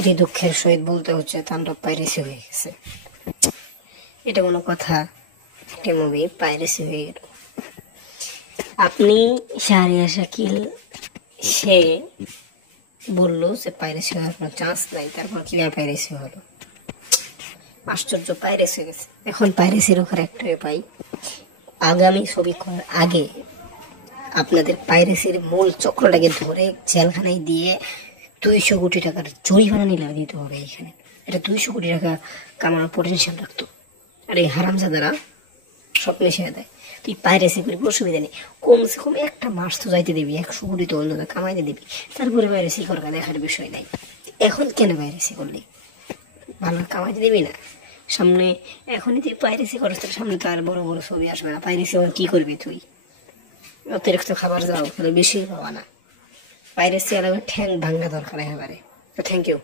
অতি দুঃখের সহিত বলতে হচ্ছে তাণ্ডব পাইরেসি হয়ে গেছে। এটা কোনো কথা? একটা মুভি পাইরেসি হয়ে গেল। আপনি শাহরিয়ার শাকিল সে বললো যে পাইরেসি হওয়ার কোনো চান্স নাই, তারপর কিভাবে পাইরেসি হলো? আশ্চর্য, পাইরেসি হয়ে গেছে। এখন পাইরেসির ওখানে একটাই পাই, আগামী ছবি করার আগে আপনাদের পাইরেসির মূল চক্রটাকে ধরে জেলখানায় দিয়ে 200 কোটি টাকার জরিমানা নিলে দিতে হবে। এখানে এটা 200 কোটি টাকা কামানোর পটেনশিয়াল রাখতো, আর এই হারামজাদারা স্বপ্নে ছেড়ে দেয়। তুই পাইরেসি করি অসুবিধা নেই, কমসে কম একটা মাস তো যাইতে দিবি, 100 কোটি তো অন্য কামাইতে দিবি, তারপরে পাইরেসি করা দেখার বিষয় নাই। এখন কেন পাইরেসি করলি? ভালো কামাইতে দিবি না? সামনে এখনই তুই পাইরেসি করস, তোর সামনে তো আর বড় বড় ছবি আসবে না। পাইরেসি কি করবি তুই? অতিরিক্ত খাবার যাও, বেশি পাওয়া না। পাইরেসি আলাদা ঠ্যাং ভাঙা দরকার একেবারে। Thank you.